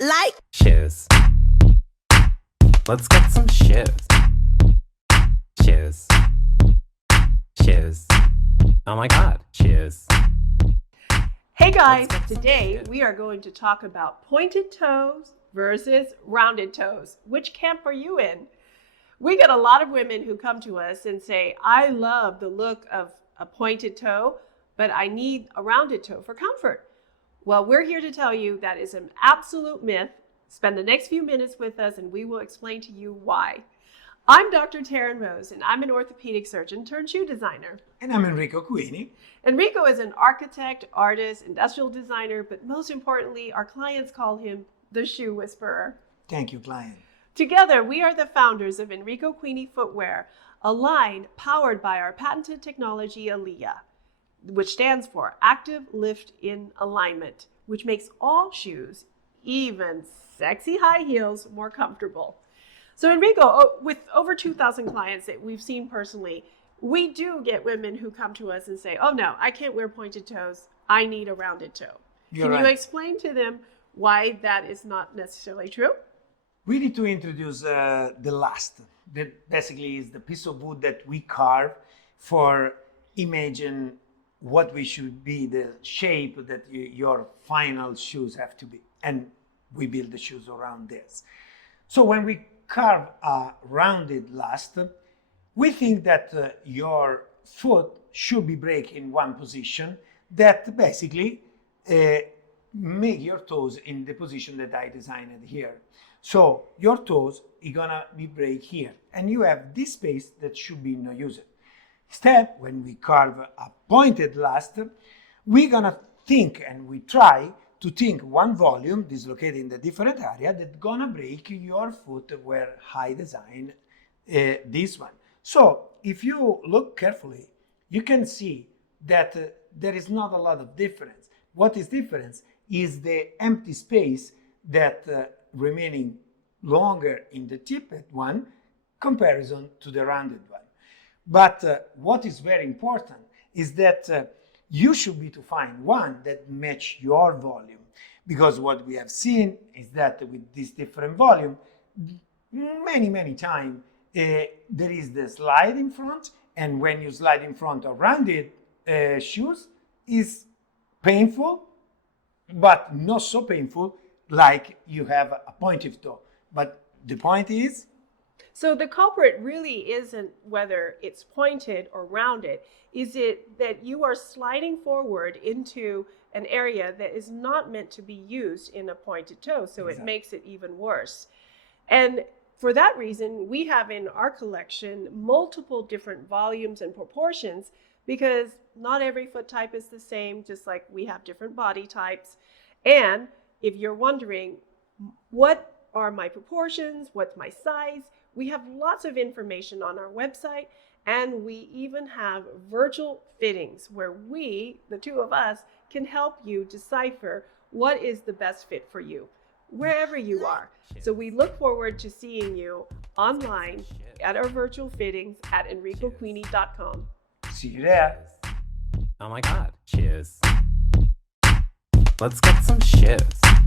like shoes. Let's get some shoes. Shoes. Shoes. Oh my god, shoes. Hey guys, Let's get some today shit. we are going to talk about pointed toes versus rounded toes. Which camp are you in? We get a lot of women who come to us and say, I love the look of a pointed toe, but I need a rounded toe for comfort. Well, we're here to tell you that is an absolute myth. Spend the next few minutes with us and we will explain to you why. I'm Dr. Taryn Rose, and I'm an orthopedic surgeon turned shoe designer. And I'm Enrico Quini. Enrico is an architect, artist, industrial designer, but most importantly, our clients call him the shoe whisperer. Thank you, client. Together, we are the founders of Enrico Quini Footwear, a line powered by our patented technology, ALIA, which stands for Active Lift in Alignment, which makes all shoes, even sexy high heels, more comfortable. So Enrico, with over 2,000 clients that we've seen personally, we do get women who come to us and say, oh no, I can't wear pointed toes. I need a rounded toe. You're Can you right. explain to them why that is not necessarily true? We need to introduce the last. That basically is the piece of wood that we carve for imagine what we should be, the shape that your final shoes have to be. And we build the shoes around this. So when we carve a rounded last, we think that your foot should be break in one position that basically make your toes in the position that I designed here. So your toes are gonna be break here, and you have this space that should be no use. Instead, when we carve a pointed last, we're gonna think and we try to think one volume dislocated in the different area that's gonna break your foot where high design this one. So if you look carefully, you can see that there is not a lot of difference. What is difference is the empty space that remaining longer in the tipped one comparison to the rounded one. But what is very important is that you should be to find one that match your volume, because what we have seen is that with this different volume, many times there is the slide in front, and when you slide in front of rounded shoes is painful, but not so painful like you have a pointed toe. But the point is, So the culprit really isn't whether it's pointed or rounded. Is it that you are sliding forward into an area that is not meant to be used in a pointed toe, so Exactly. it makes it even worse. And for that reason, we have in our collection multiple different volumes and proportions, because not every foot type is the same, just like we have different body types. And if you're wondering, what are my proportions? What's my size? We have lots of information on our website, and we even have virtual fittings where we, the two of us, can help you decipher what is the best fit for you, wherever you are. So we look forward to seeing you online at our virtual fittings at enricoquini.com. see you there. Oh my god, shoes. Let's get some shoes.